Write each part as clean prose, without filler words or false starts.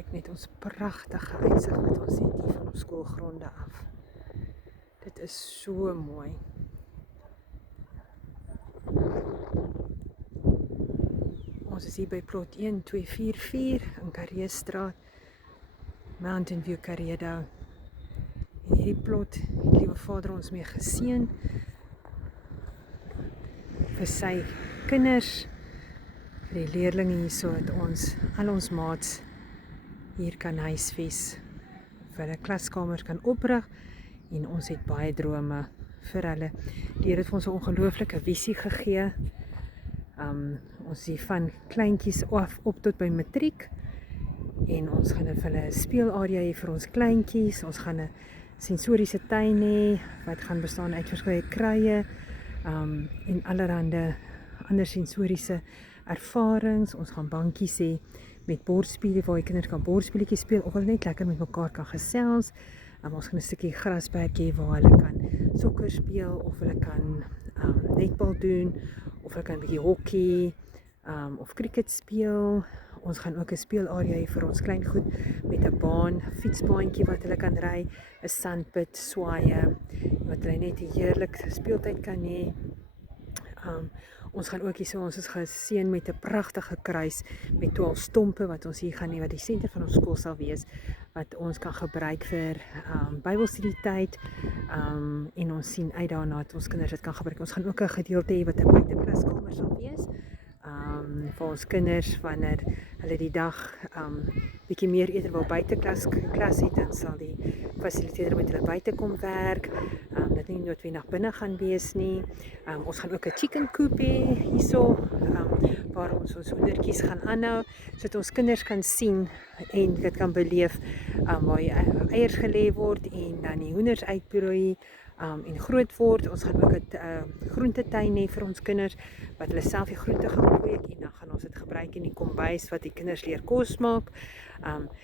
Kyk net ons pragtige uitsig wat ons het hier van ons skoolgronde af. Dit is so mooi. Ons is hier by plot 1244 in Karreestraat, Mountain View, Kareedou. En hierdie plot het Liewe Vader ons mee geseën vir sy kinders, vir die leerlinge hierso, dat ons al ons maats hier kan huisves, vir hulle klaskamers kan oprig, en ons het baie drome vir hulle. Die Here het vir ons 'n ongelooflike visie gegee. Ons is van kleintjies af op tot by matriek, en ons gaan vir hulle 'n speelarea hê vir ons kleintjies. Ons gaan 'n sensoriese tuin hê wat gaan bestaan uit verskeie kruie en allerhande ander sensoriese ervarings. Ons gaan bankies hê met bordspele waar die kinders kan bordspeletjies speel of hulle net lekker met mekaar kan gesels. Ons gaan 'n stukkie grasperk hê waar hulle kan sokker speel of hulle kan netbal doen of hulle kan 'n bietjie hokkie of cricket speel. Ons gaan ook 'n speelarea hê vir ons klein goed met 'n baan, fietsbaantjie wat hulle kan ry, 'n sandpit, swaaie, wat hulle net 'n heerlike speeltyd kan hê. Ons gaan ook hierso, ons is geseën met 'n pragtige kruis met 12 stompe wat ons hier gaan hê, wat die senter van ons skool sal wees, wat ons kan gebruik vir Bybelstudietyd, en ons sien uit daarna dat ons kinders dit kan gebruik. Ons gaan ook 'n gedeelte hê wat 'n buiteklaskamer sal wees, vir ons kinders wanneer hulle die dag bietjie meer eerder wil buiteklas het, dan sal die fasiliteerder met hulle buite kom werk, dat nie noodwendig binne gaan wees nie. Ons gaan ook 'n chicken coop hê hierso, waar ons hoendertjies gaan aanhou, sodat ons kinders kan sien en dit kan beleef, waar die eiers gelê word en dan die hoenders uitbroei en groot word. Ons gaan ook 'n groentetuin hê vir ons kinders, wat hulle self die groente gaan kweek, en dan gaan ons dit gebruik in die kombuis wat die kinders leer kos maak.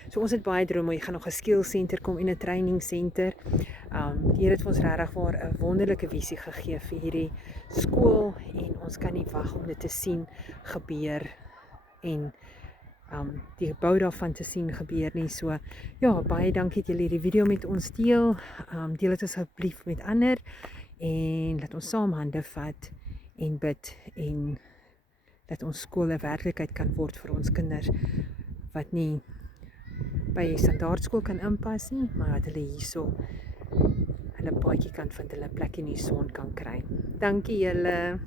So ons het baie drome. Jy gaan nog 'n skill-senter kom en 'n training center. Die Here het vir ons regtig waar 'n wonderlike visie gegee vir hierdie skool, en ons kan nie wag om dit te sien gebeur en die bou daarvan te sien gebeur nie. So ja, baie dankie dat julle hierdie video met ons deel. Deel dit asseblief met ander, en laat ons saam hande vat en bid, en dat ons skool 'n werklikheid kan word vir ons kinders wat nie by die standaardskool kan inpas nie, maar dat hulle hierso hulle paadjie kan vind, hulle plek in die son kan kry. Dankie julle.